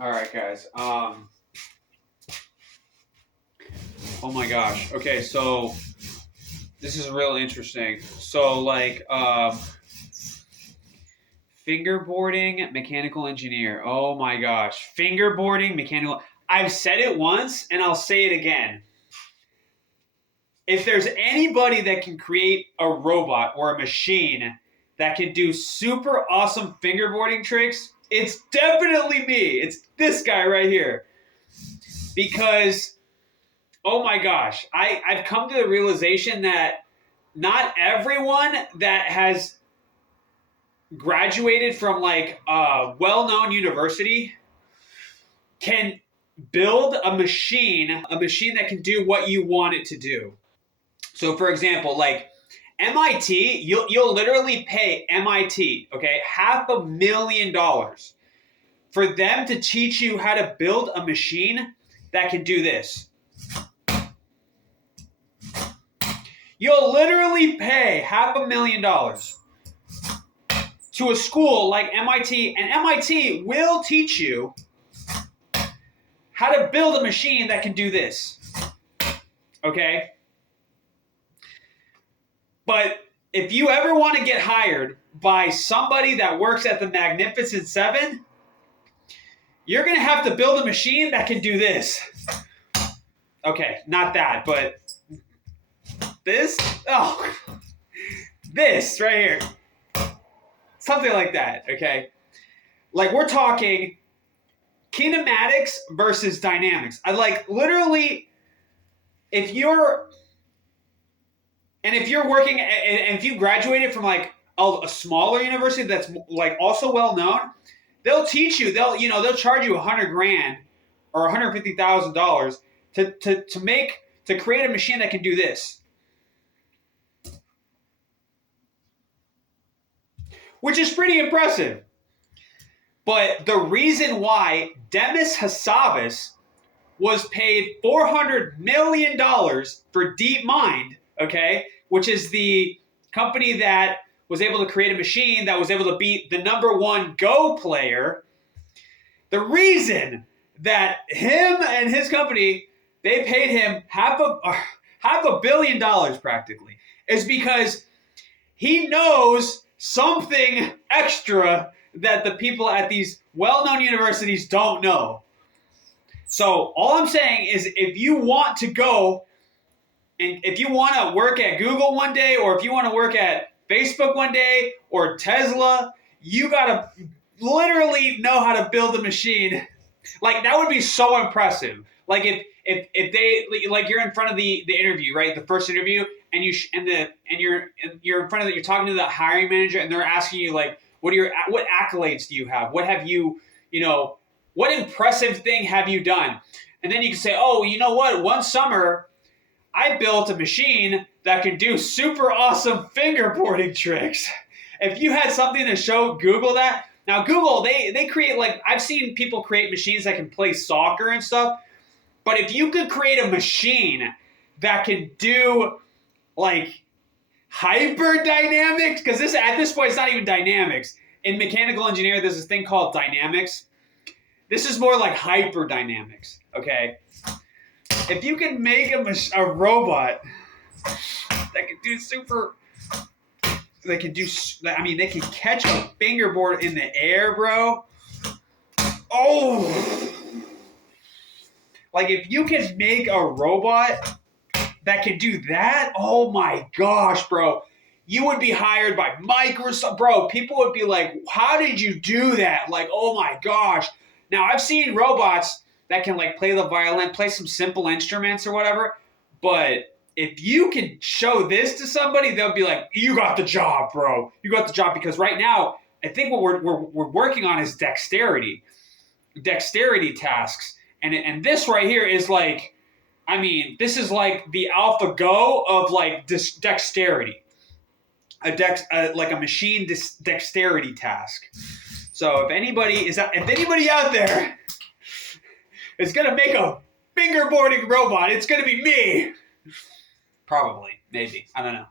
All right, guys. Oh my gosh. Okay, so this is real interesting. So like fingerboarding mechanical engineer. Oh my gosh. Fingerboarding mechanical. I've said it once and I'll say it again. If there's anybody that can create a robot or a machine that can do super awesome fingerboarding tricks, it's definitely me. It's this guy right here. Because, oh my gosh, I've come to the realization that not everyone that has graduated from like a well-known university can build a machine that can do what you want it to do. So for example, like MIT, you'll literally pay MIT, okay, $500,000 for them to teach you how to build a machine that can do this. You'll literally pay $500,000 to a school like MIT, and MIT will teach you how to build a machine that can do this. Okay? But if you ever want to get hired by somebody that works at the Magnificent Seven, you're going to have to build a machine that can do this. Okay, not that, but this? Oh, this right here. Something like that, okay? Like we're talking kinematics versus dynamics. I like literally, if you're working, and if you graduated from like a smaller university that's like also well known, they'll teach you. They'll charge you $100,000 or $150,000 to create a machine that can do this, which is pretty impressive. But the reason why Demis Hassabis was paid $400 million for DeepMind, okay, which is the company that was able to create a machine that was able to beat the #1 Go player. The reason that him and his company, they paid him $500 million practically, is because he knows something extra that the people at these well-known universities don't know. So all I'm saying is if you want to go and if you want to work at Google one day, or if you want to work at Facebook one day, or Tesla, you got to literally know how to build a machine. Like that would be so impressive. Like if they, like you're in front of the interview, right? The first interview, and you're in front of you're talking to the hiring manager, and they're asking you like, what accolades do you have? What have you, what impressive thing have you done? And then you can say, oh, you know what? One summer, I built a machine that can do super awesome fingerboarding tricks. If you had something to show Google that, now Google, they create, like, I've seen people create machines that can play soccer and stuff, but if you could create a machine that can do, like, hyperdynamics, because at this point, it's not even dynamics. In mechanical engineering, there's this thing called dynamics. This is more like hyperdynamics, okay? If you can make a robot that can do they can catch a fingerboard in the air, bro. Oh! Like, if you can make a robot that can do that, oh my gosh, bro. You would be hired by Microsoft. Bro, people would be like, how did you do that? Like, oh my gosh. Now, I've seen robots that can like play the violin, play some simple instruments or whatever. But if you can show this to somebody, they'll be like, you got the job, bro. You got the job. Because right now, I think what we're working on is dexterity tasks. And this right here is like, this is like the AlphaGo of like dexterity. Like a machine dexterity task. So if anybody out there is gonna make a fingerboarding robot, it's gonna be me. Probably, maybe, I don't know.